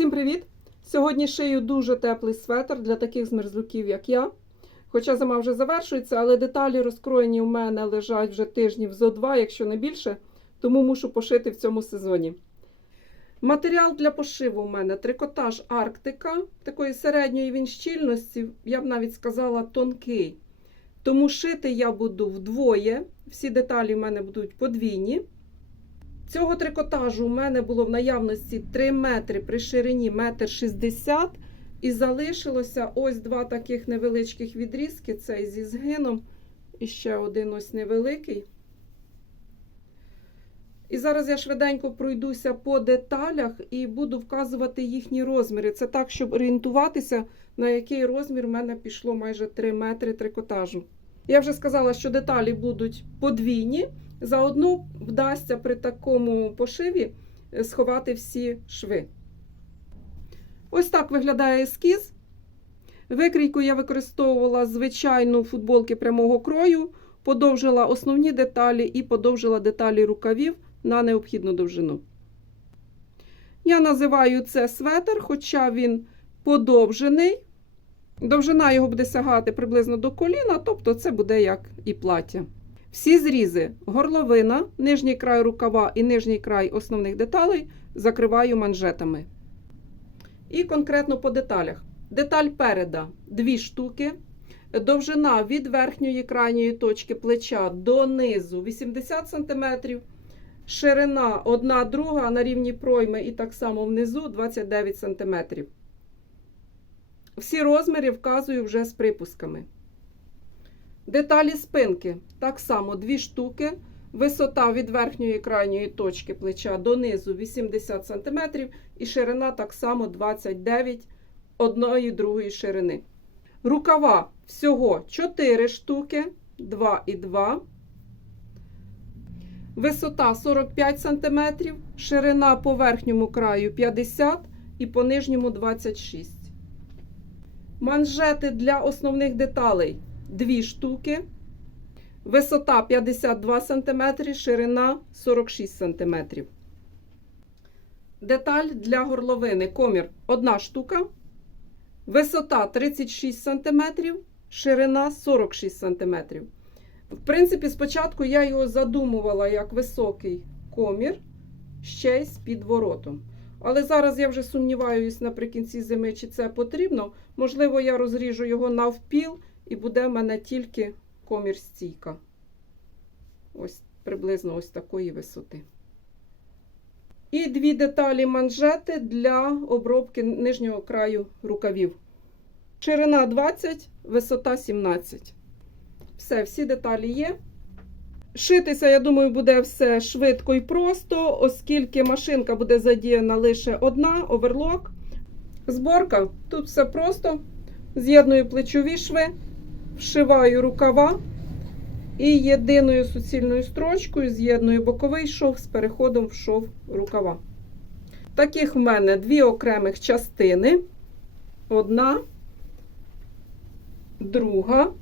Всім привіт! Сьогодні шию дуже теплий светр для таких змерзлюків, як я. Хоча зима вже завершується, але деталі розкроєні у мене лежать вже тижнів зо два, якщо не більше, тому мушу пошити в цьому сезоні. Матеріал для пошиву у мене трикотаж Арктика, такої середньої він щільності, я б навіть сказала, тонкий. Тому шити я буду вдвоє. Всі деталі в мене будуть подвійні. Цього трикотажу у мене було в наявності 3 метри при ширині 1,60 м. І залишилося ось два таких невеличких відрізки. Цей зі згином. І ще один ось невеликий. І зараз я швиденько пройдуся по деталях і буду вказувати їхні розміри. Це так, щоб орієнтуватися, на який розмір в мене пішло майже 3 метри трикотажу. Я вже сказала, що деталі будуть подвійні. Заодно вдасться при такому пошиві сховати всі шви. Ось так виглядає ескіз. Викрійку я використовувала звичайну футболки прямого крою, подовжила основні деталі і подовжила деталі рукавів на необхідну довжину. Я називаю це светр, хоча він подовжений. Довжина його буде сягати приблизно до коліна, тобто це буде як і плаття. Всі зрізи, горловина, нижній край рукава і нижній край основних деталей закриваю манжетами. І конкретно по деталях. Деталь переда 2 штуки. Довжина від верхньої крайньої точки плеча до низу 80 см. Ширина 1 друга на рівні пройми і так само внизу 29 см. Всі розміри вказую вже з припусками. Деталі спинки так само 2 штуки. Висота від верхньої крайньої точки плеча до низу 80 см і ширина так само 29 одної другої ширини. Рукава всього 4 штуки, 2 і 2. Висота 45 см, ширина по верхньому краю 50 і по нижньому 26 Манжети для основних деталей 2 штуки. Висота 52 см, ширина 46 см. Деталь для горловини комір 1 штука. Висота 36 см, ширина 46 см. В принципі, спочатку я його задумувала як високий комір, ще й з підворотом. Але зараз я вже сумніваюсь наприкінці зими, чи це потрібно. Можливо, я розріжу його навпіл, і буде в мене тільки комір стійка. Ось приблизно ось такої висоти. І дві деталі манжети для обробки нижнього краю рукавів. Ширина 20, висота 17. Все, всі деталі є. Шитися, я думаю, буде все швидко і просто, оскільки машинка буде задіяна лише одна, оверлок. Зборка. Тут все просто. З'єдную плечові шви, вшиваю рукава і єдиною суцільною строчкою з'єдную боковий шов з переходом в шов рукава. Таких в мене дві окремих частини. Одна, друга.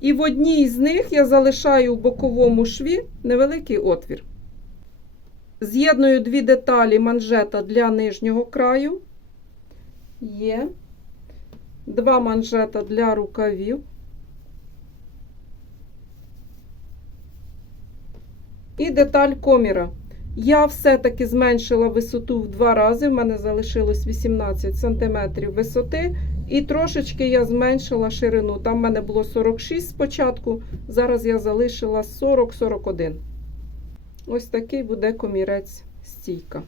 І в одній з них я залишаю в боковому шві невеликий отвір. З'єдную дві деталі манжета для нижнього краю. Є два манжета для рукавів. І деталь коміра. Я все-таки зменшила висоту в два рази. В мене залишилось 18 см висоти. І трошечки я зменшила ширину. Там в мене було 46 спочатку, зараз я залишила 40-41. Ось такий буде комірець стійка.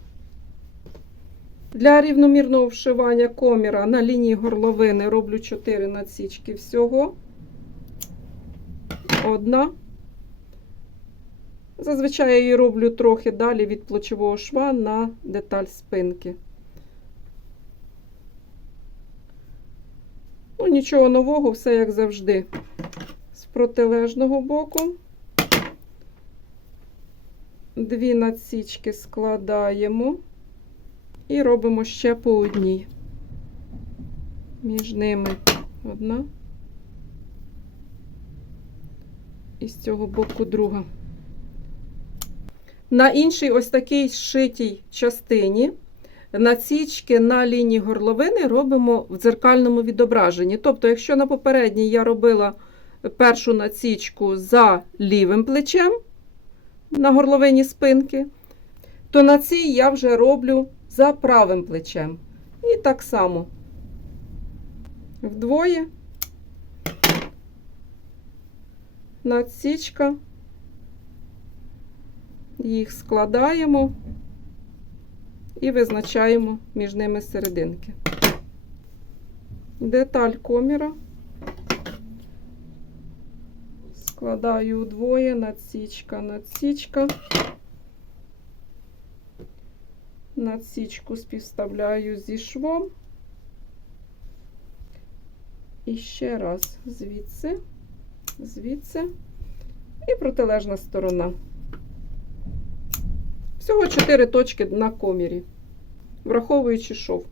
Для рівномірного вшивання коміра на лінії горловини роблю 4 надсічки всього. Одна. Зазвичай я її роблю трохи далі від плечового шва на деталь спинки. Ну, нічого нового, все як завжди. З протилежного боку. Дві надсічки складаємо і робимо ще по одній. Між ними одна. І з цього боку друга. На іншій ось такій зшитій частині Націчки на лінії горловини робимо в дзеркальному відображенні. Тобто, якщо на попередній я робила першу націчку за лівим плечем на горловині спинки, то на цій я вже роблю за правим плечем. І так само вдвоє надсічка, їх складаємо і визначаємо між ними серединки. Деталь коміра складаю удвоє, надсічка, надсічка. Надсічку співставляю зі швом. І ще раз звідси, звідси і протилежна сторона. Всього 4 точки на комірі, враховуючи шов.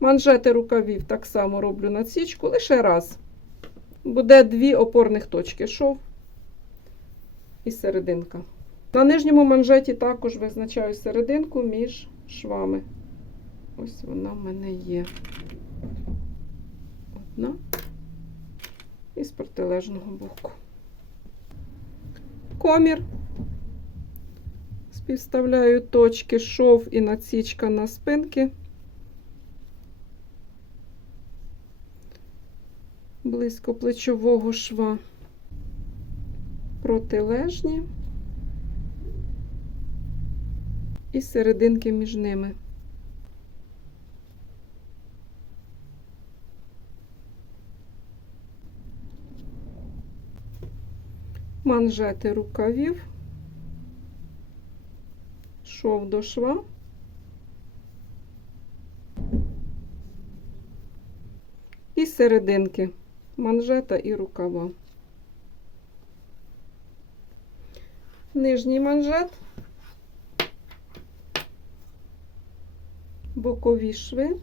Манжети рукавів так само роблю надсічку лише раз. Буде дві опорних точки шов і серединка. На нижньому манжеті також визначаю серединку між швами. Ось вона в мене є. Одна і з протилежного боку. Комір. Співставляю точки шов і насічка на спинки. Близько плечового шва. Протилежні. І серединки між ними. Манжети рукавів, шов до шва. І серединки манжета і рукава. Нижній манжет, бокові шви.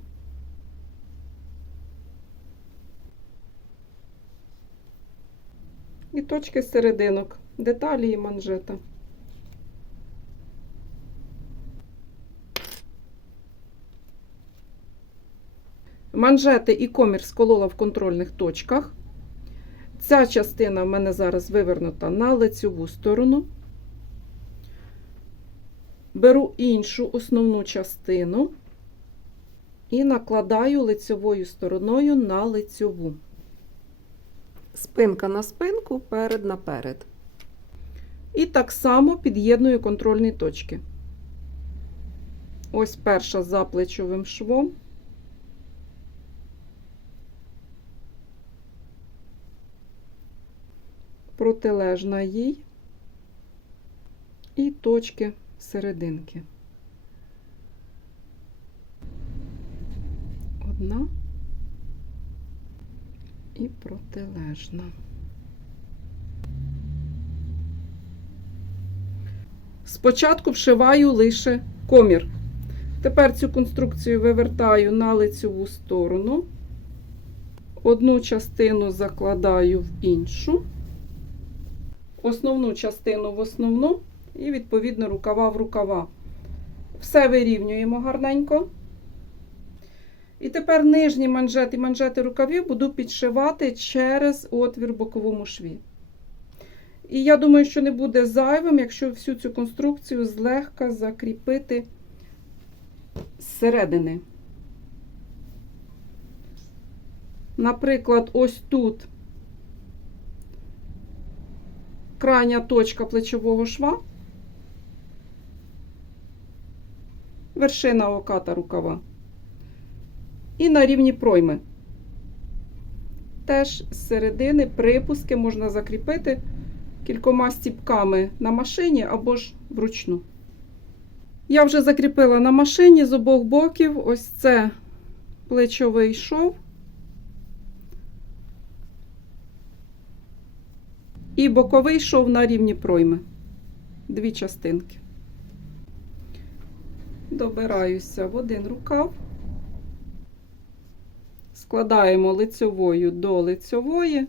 І точки серединок, деталі і манжета. Манжети і комір сколола в контрольних точках. Ця частина в мене зараз вивернута на лицьову сторону. Беру іншу основну частину і накладаю лицьовою стороною на лицьову. Спинка на спинку, перед наперед. І так само під'єдную контрольні точки. Ось перша за плечовим швом. Протилежна їй і точки серединки. Одна і протилежна. Спочатку вшиваю лише комір. Тепер цю конструкцію вивертаю на лицеву сторону. Одну частину закладаю в іншу, основну частину в основну, і, відповідно, рукава в рукава. Все вирівнюємо гарненько. І тепер нижні манжети і манжети рукавів буду підшивати через отвір боковому шві. І я думаю, що не буде зайвим, якщо всю цю конструкцію злегка закріпити зсередини. Наприклад, ось тут крайня точка плечового шва, вершина оката рукава. І на рівні пройми. Теж з середини припуски можна закріпити кількома стіпками на машині або ж вручну. Я вже закріпила на машині з обох боків ось це плечовий шов. І боковий шов на рівні пройми. Дві частинки. Добираюся в один рукав. Складаємо лицьовою до лицьової.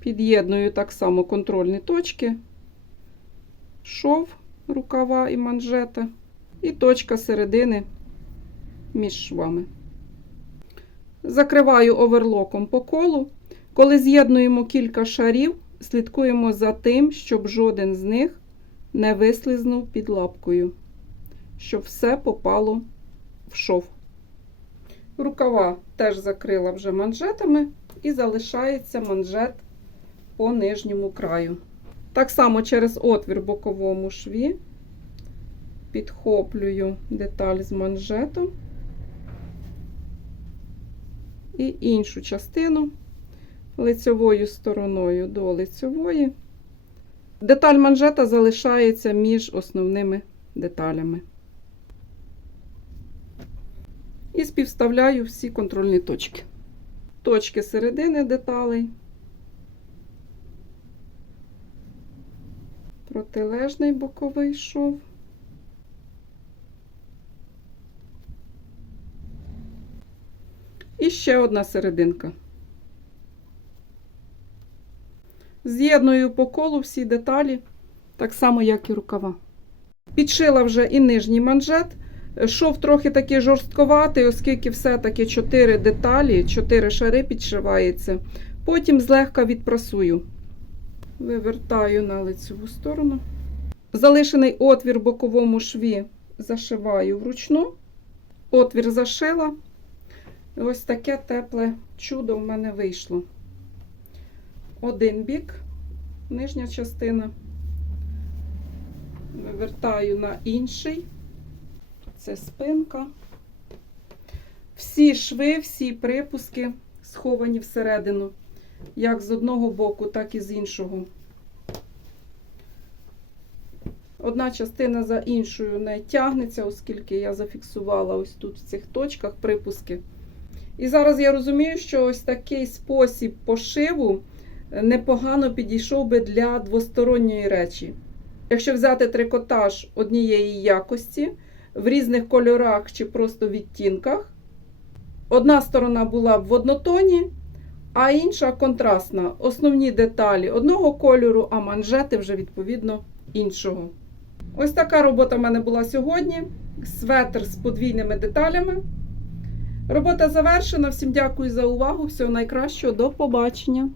Під'єдную так само контрольні точки, шов рукава і манжета, і точка середини між швами. Закриваю оверлоком по колу. Коли з'єднуємо кілька шарів, слідкуємо за тим, щоб жоден з них не вислизнув під лапкою, щоб все попало в шов. Рукава теж закрила вже манжетами і залишається манжет по нижньому краю. Так само через отвір боковому шві підхоплюю деталь з манжетом і іншу частину лицьовою стороною до лицьової. Деталь манжета залишається між основними деталями. І співставляю всі контрольні точки. Точки середини деталей. Протилежний боковий шов. І ще одна серединка. З'єдную по колу всі деталі, так само, як і рукава. Підшила вже і нижній манжет. Шов трохи такий жорстковатий, оскільки все-таки 4 деталі, 4 шари підшивається. Потім злегка відпрасую. Вивертаю на лицеву сторону. Залишений отвір боковому шві зашиваю вручну. Отвір зашила. Ось таке тепле чудо в мене вийшло. Один бік, нижня частина. Вивертаю на інший. Це спинка. Всі шви, всі припуски сховані всередину, як з одного боку, так і з іншого. Одна частина за іншою не тягнеться, оскільки я зафіксувала ось тут в цих точках припуски. І зараз я розумію, що ось такий спосіб пошиву непогано підійшов би для двосторонньої речі. Якщо взяти трикотаж однієї якості в різних кольорах чи просто відтінках, одна сторона була б в однотоні, а інша контрастна. Основні деталі одного кольору, а манжети вже відповідно іншого. Ось така робота в мене була сьогодні. Светр з подвійними деталями. Робота завершена. Всім дякую за увагу. Всього найкращого. До побачення!